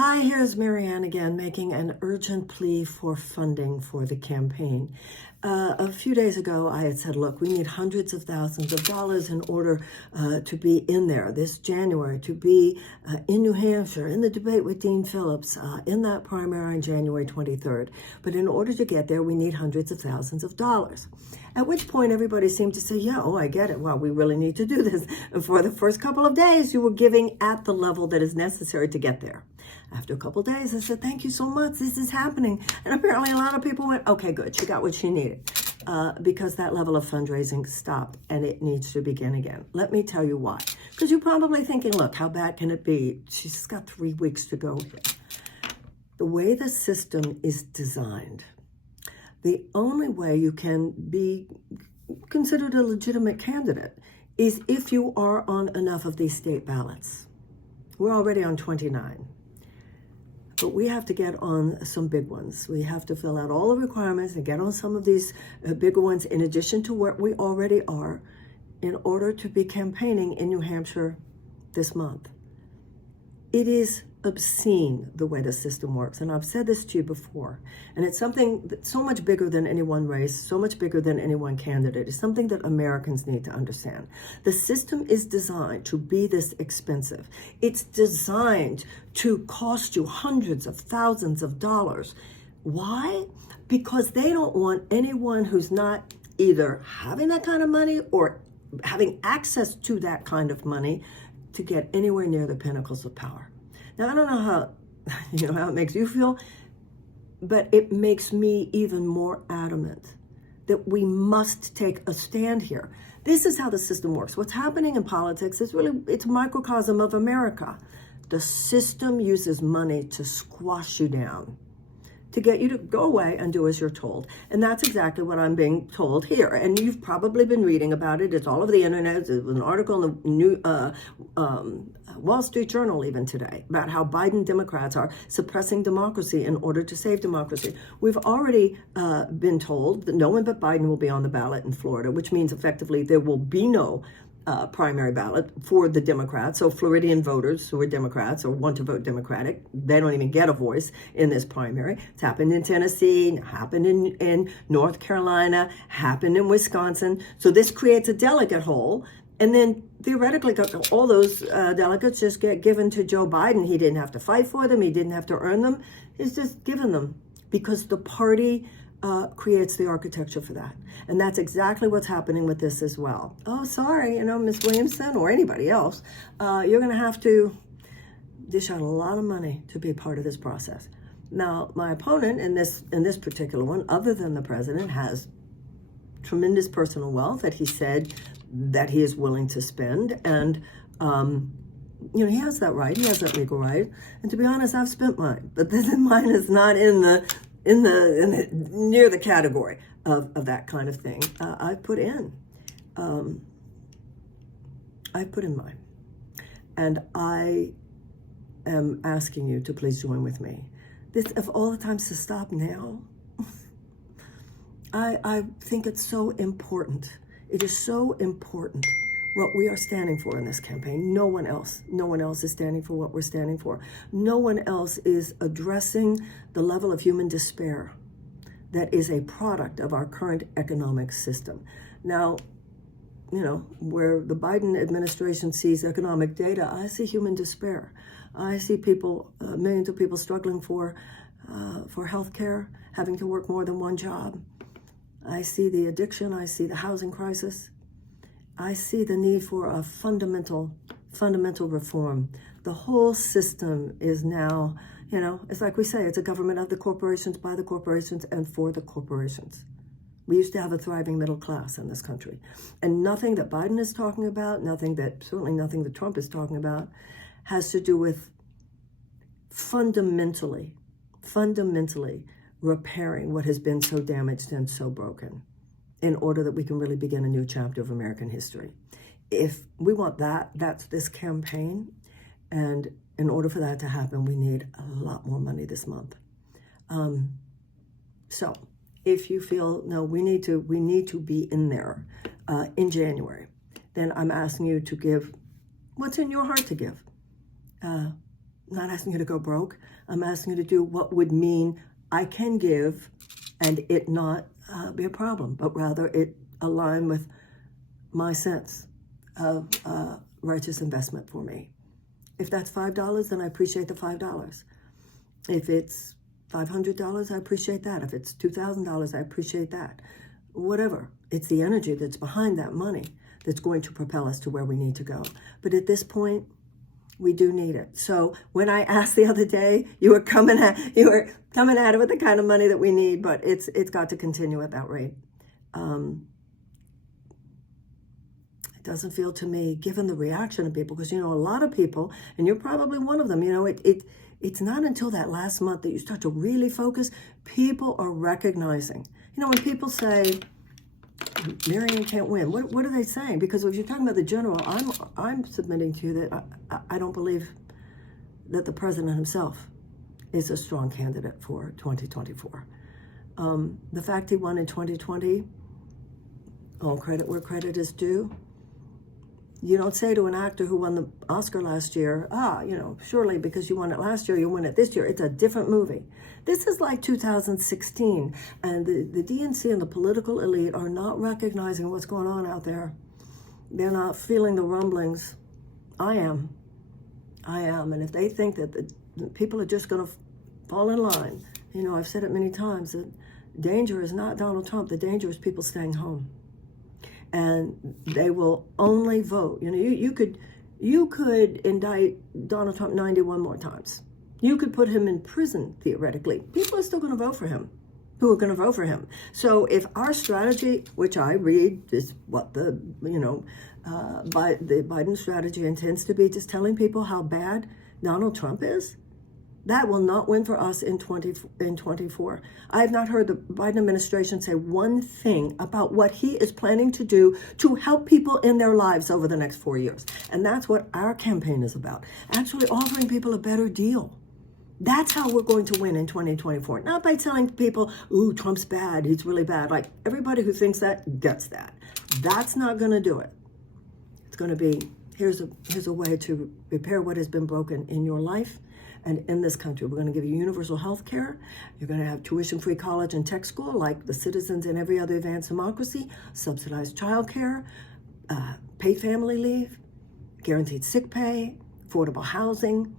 Hi, here's Marianne again making an urgent plea for funding for the campaign. A few days ago, I had said, look, we need hundreds of thousands of dollars in order to be in there this January, to be in New Hampshire, in the debate with Dean Phillips, in that primary on January 23rd. But in order to get there, we need hundreds of thousands of dollars. At which point, everybody seemed to say, yeah, oh, I get it. Well, we really need to do this. And for the first couple of days, you were giving at the level that is necessary to get there. After a couple of days, I said, thank you so much. This is happening. And apparently a lot of people went, okay, good. She got what she needed because that level of fundraising stopped and it needs to begin again. Let me tell you why. Because you're probably thinking, look, how bad can it be? She's just got 3 weeks to go here. The way the system is designed, the only way you can be considered a legitimate candidate is if you are on enough of these state ballots. We're already on 29. But we have to get on some big ones. We have to fill out all the requirements and get on some of these bigger ones in addition to what we already are in order to be campaigning in New Hampshire this month. It is obscene the way the system works. And I've said this to you before. And it's something that's so much bigger than any one race, so much bigger than any one candidate. It's something that Americans need to understand. The system is designed to be this expensive. It's designed to cost you hundreds of thousands of dollars. Why? Because they don't want anyone who's not either having that kind of money or having access to that kind of money to get anywhere near the pinnacles of power. Now, I don't know how it makes you feel, but it makes me even more adamant that we must take a stand here. This is how the system works. What's happening in politics is it's a microcosm of America. The system uses money to squash you down, to get you to go away and do as you're told. And that's exactly what I'm being told here. And you've probably been reading about it. It's all over the internet. There was an article in the new Wall Street Journal even today about how Biden Democrats are suppressing democracy in order to save democracy. We've already been told that no one but Biden will be on the ballot in Florida, which means effectively there will be no primary ballot for the Democrats. So Floridian voters who are Democrats or want to vote Democratic, they don't even get a voice in this primary. It's happened in Tennessee, happened in North Carolina, happened in Wisconsin. So this creates a delegate hole. And then theoretically, all those delegates just get given to Joe Biden. He didn't have to fight for them. He didn't have to earn them. He's just given them because the party creates the architecture for that. And that's exactly what's happening with this as well. Oh, sorry, Ms. Williamson or anybody else, you're going to have to dish out a lot of money to be part of this process. Now, my opponent in this particular one, other than the president, has tremendous personal wealth that he said that he is willing to spend. And, he has that right. He has that legal right. And to be honest, I've spent mine. But mine is not in the near the category of that kind of thing. I put in mine, and I am asking you to please join with me. This of all the times to stop now. I think it's so important. It is so important what we are standing for in this campaign. No one else is standing for what we're standing for. No one else is addressing the level of human despair that is a product of our current economic system. Now, where the Biden administration sees economic data, I see human despair. I see people, millions of people struggling for health care, having to work more than one job. I see the addiction. I see the housing crisis. I see the need for a fundamental reform. The whole system is now, it's like we say, it's a government of the corporations, by the corporations, and for the corporations. We used to have a thriving middle class in this country. And nothing that Biden is talking about, certainly nothing that Trump is talking about, has to do with fundamentally repairing what has been so damaged and so broken, in order that we can really begin a new chapter of American history. If we want that, that's this campaign. And in order for that to happen, we need a lot more money this month. So if you feel, no, we need to be in there in January, then I'm asking you to give what's in your heart to give. not asking you to go broke. I'm asking you to do what would mean I can give and it not be a problem, but rather it align with my sense of righteous investment for me. If that's $5, then I appreciate the $5. If it's $500, I appreciate that. If it's $2,000, I appreciate that. Whatever. It's the energy that's behind that money that's going to propel us to where we need to go. But at this point, we do need it. So when I asked the other day, you were coming at it with the kind of money that we need, but it's got to continue at that rate. It doesn't feel to me, given the reaction of people, because, a lot of people, and you're probably one of them, it's not until that last month that you start to really focus. People are recognizing. When people say, Marianne can't win, what are they saying? Because if you're talking about the general, I'm submitting to you that I don't believe that the president himself is a strong candidate for 2024. The fact he won in 2020, all credit where credit is due. You don't say to an actor who won the Oscar last year, surely because you won it last year, you'll win it this year. It's a different movie. This is like 2016, and the DNC and the political elite are not recognizing what's going on out there. They're not feeling the rumblings. I am. And if they think that the people are just going to fall in line, I've said it many times, that danger is not Donald Trump. The danger is people staying home. And they will only vote. You could indict Donald Trump 91 more times. You could put him in prison, theoretically. People are still going to vote for him, who are going to vote for him. So if our strategy, which I read is what the Biden strategy intends to be, just telling people how bad Donald Trump is, that will not win for us in 24. I have not heard the Biden administration say one thing about what he is planning to do to help people in their lives over the next 4 years. And that's what our campaign is about. Actually offering people a better deal. That's how we're going to win in 2024. Not by telling people, ooh, Trump's bad, he's really bad. Like, everybody who thinks that gets that. That's not going to do it. It's going to be, here's a way to repair what has been broken in your life and in this country. We're going to give you universal health care. You're going to have tuition-free college and tech school like the citizens in every other advanced democracy, subsidized child care, paid family leave, guaranteed sick pay, affordable housing,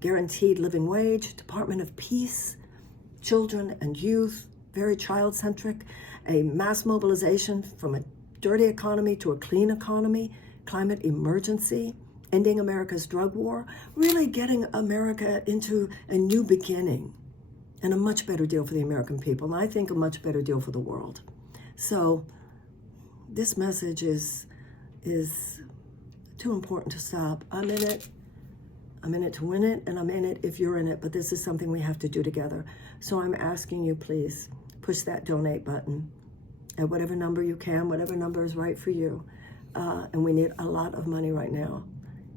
guaranteed living wage, Department of Peace, children and youth, very child-centric, a mass mobilization from a dirty economy to a clean economy, climate emergency, ending America's drug war, really getting America into a new beginning and a much better deal for the American people. And I think a much better deal for the world. So this message is too important to stop. I'm in it. I'm in it to win it, and I'm in it if you're in it. But this is something we have to do together. So I'm asking you, please, push that donate button at whatever number you can, whatever number is right for you. And we need a lot of money right now.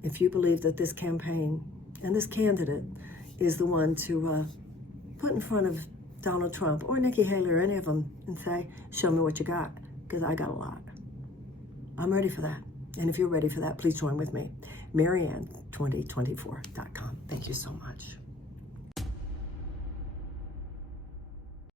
If you believe that this campaign and this candidate is the one to put in front of Donald Trump or Nikki Haley or any of them and say, show me what you got, because I got a lot. I'm ready for that. And if you're ready for that, please join with me. Marianne2024.com. Thank you so much.